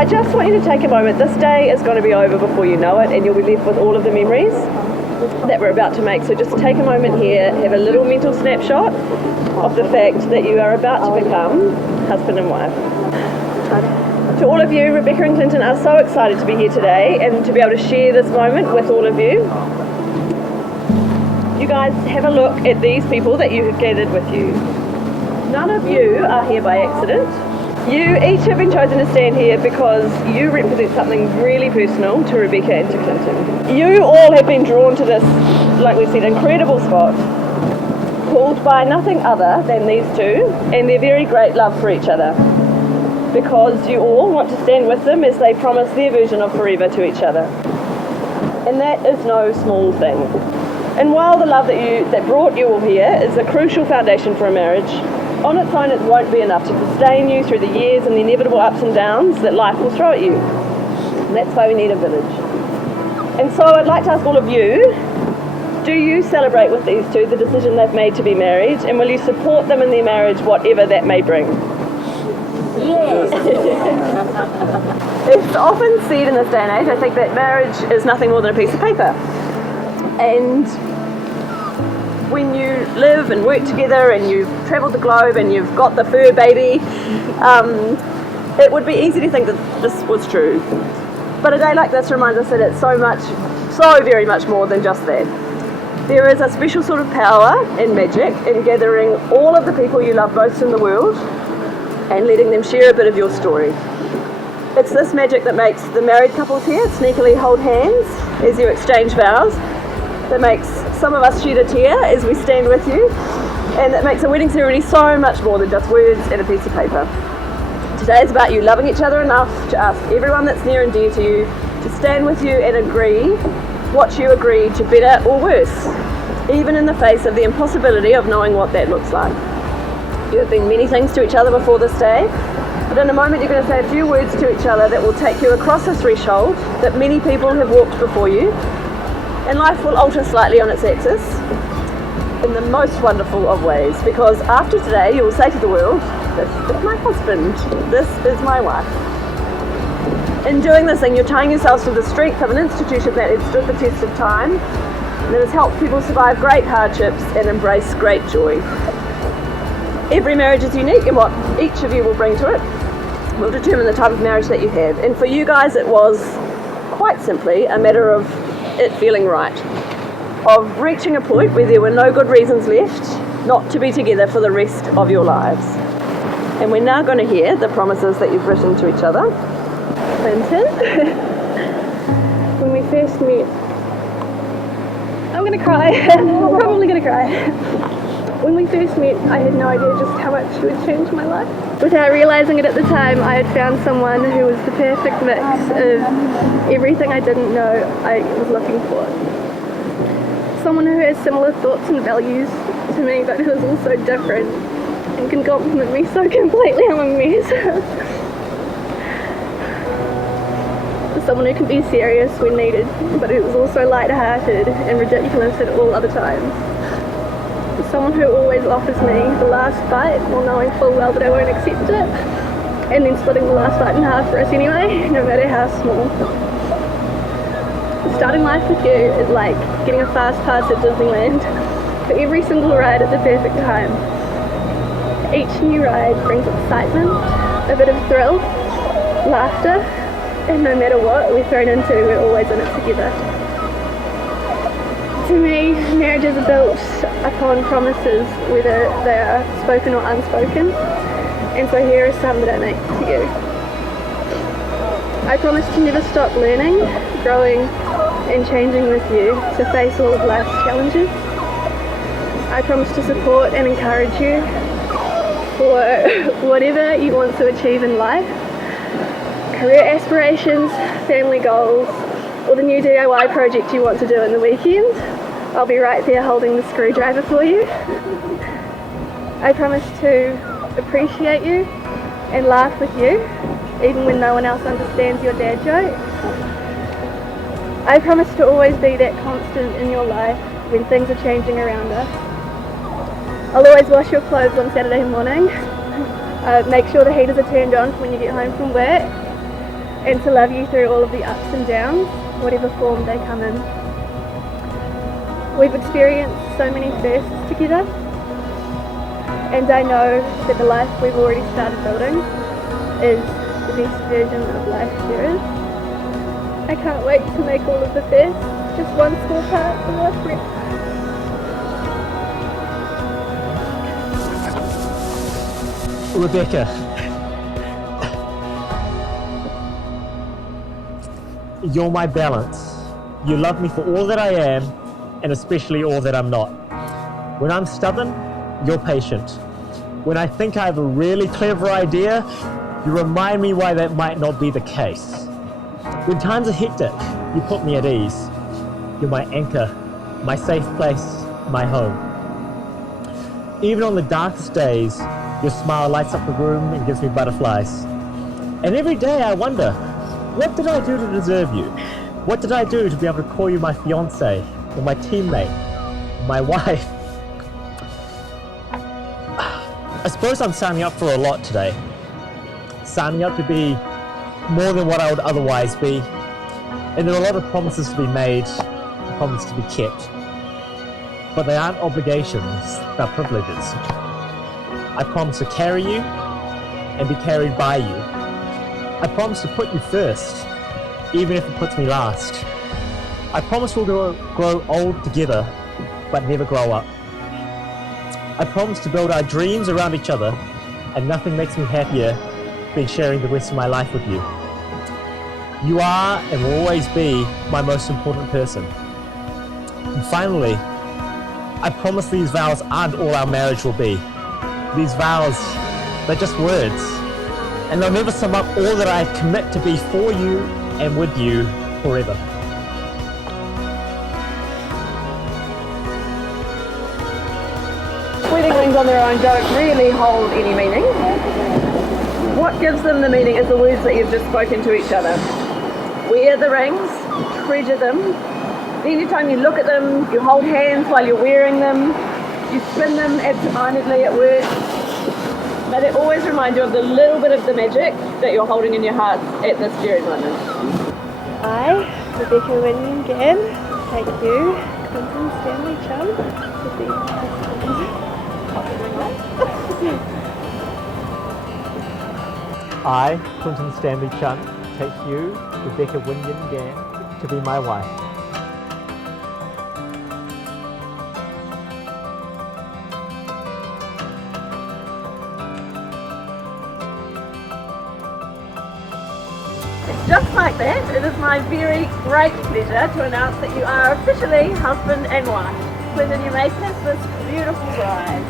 I just want you to take a moment. This day is going to be over before you know it, and you'll be left with all of the memories that we're about to make. So just take a moment here, have a little mental snapshot of the fact that you are about to become husband and wife. To all of you, Rebecca and Clinton are so excited to be here today and to be able to share this moment with all of you. You guys have a look at these people that you have gathered with you. None of you are here by accident. You each have been chosen to stand here because you represent something really personal to Rebecca and to Clinton. You all have been drawn to this, like we said, incredible spot, called by nothing other than these two and their very great love for each other, because you all want to stand with them as they promise their version of forever to each other. And that is no small thing. And while the love that brought you all here is a crucial foundation for a marriage, on its own it won't be enough to sustain you through the years and the inevitable ups and downs that life will throw at you. And that's why we need a village. And so I'd like to ask all of you, do you celebrate with these two the decision they've made to be married, and will you support them in their marriage, whatever that may bring? Yes. It's often said in this day and age, I think, that marriage is nothing more than a piece of paper. And when you live and work together and you've travelled the globe and you've got the fur baby, it would be easy to think that this was true. But a day like this reminds us that it's so very much more than just that. There is a special sort of power and magic in gathering all of the people you love most in the world and letting them share a bit of your story. It's this magic that makes the married couples here sneakily hold hands as you exchange vows, that makes some of us shed a tear as we stand with you, and that makes a wedding ceremony so much more than just words and a piece of paper. Today is about you loving each other enough to ask everyone that's near and dear to you to stand with you and agree what you agreed to, better or worse, even in the face of the impossibility of knowing what that looks like. You have been many things to each other before this day, but in a moment you're going to say a few words to each other that will take you across a threshold that many people have walked before you, and life will alter slightly on its axis in the most wonderful of ways, because after today you will say to the world, this is my husband, this is my wife. In doing this thing, you're tying yourselves to the strength of an institution that has stood the test of time, that has helped people survive great hardships and embrace great joy. Every marriage is unique, and what each of you will bring to it will determine the type of marriage that you have. And for you guys it was quite simply a matter of it feeling right, of reaching a point where there were no good reasons left not to be together for the rest of your lives. And we're now going to hear the promises that you've written to each other. Clinton, when we first met, I'm going to cry, I'm probably going to cry. When we first met, I had no idea just how much it would change my life. Without realising it at the time, I had found someone who was the perfect mix of everything I didn't know I was looking for. Someone who has similar thoughts and values to me, but who is also different and can compliment me so completely I'm a mess. Someone who can be serious when needed, but who is also light-hearted and ridiculous at all other times. Someone who always offers me the last bite while knowing full well that I won't accept it, and then splitting the last bite in half for us anyway, no matter how small. Starting life with you is like getting a fast pass at Disneyland for every single ride at the perfect time. Each new ride brings excitement, a bit of thrill, laughter, and no matter what we're thrown into, we're always in it together. To me, marriages are built upon promises, whether they are spoken or unspoken, and so here are some that I make to you. I promise to never stop learning, growing, and changing with you to face all of life's challenges. I promise to support and encourage you for whatever you want to achieve in life, career aspirations, family goals, or the new DIY project you want to do in the weekend. I'll be right there holding the screwdriver for you. I promise to appreciate you and laugh with you, even when no one else understands your dad joke. I promise to always be that constant in your life when things are changing around us. I'll always wash your clothes on Saturday morning. Make sure the heaters are turned on when you get home from work. and to love you through all of the ups and downs, whatever form they come in. We've experienced so many firsts together, and I know that the life we've already started building is the best version of life there is. I can't wait to make all of the firsts just one small part of our friendship. Rebecca, you're my balance. You love me for all that I am, and especially all that I'm not. When I'm stubborn, you're patient. When I think I have a really clever idea, you remind me why that might not be the case. When times are hectic, you put me at ease. You're my anchor, my safe place, my home. Even on the darkest days, your smile lights up the room and gives me butterflies. And every day I wonder, what did I do to deserve you? What did I do to be able to call you my fiance, or my teammate, my wife? I suppose I'm signing up for a lot today. Signing up to be more than what I would otherwise be. And there are a lot of promises to be made, promises to be kept. But they aren't obligations, they're privileges. I promise to carry you and be carried by you. I promise to put you first, even if it puts me last. I promise we'll grow old together, but never grow up. I promise to build our dreams around each other, and nothing makes me happier than sharing the rest of my life with you. You are and will always be my most important person. And finally, I promise these vows aren't all our marriage will be. These vows, they're just words, and they'll never sum up all that I commit to be for you and with you forever. Wedding rings on their own don't really hold any meaning. What gives them the meaning is the words that you've just spoken to each other. Wear the rings, treasure them. Anytime you look at them, you hold hands while you're wearing them, you spin them absent-mindedly at work. May they always remind you of the little bit of the magic that you're holding in your heart at this very moment. I, Rebecca Winyan Gann, take you, Quentin Stanley Chum, to be my husband. I, Quentin Stanley Chun, take you, Rebecca Winyan Gann, to be my wife. Just like that, it is my very great pleasure to announce that you are officially husband and wife. Quentin, you may kiss this beautiful bride.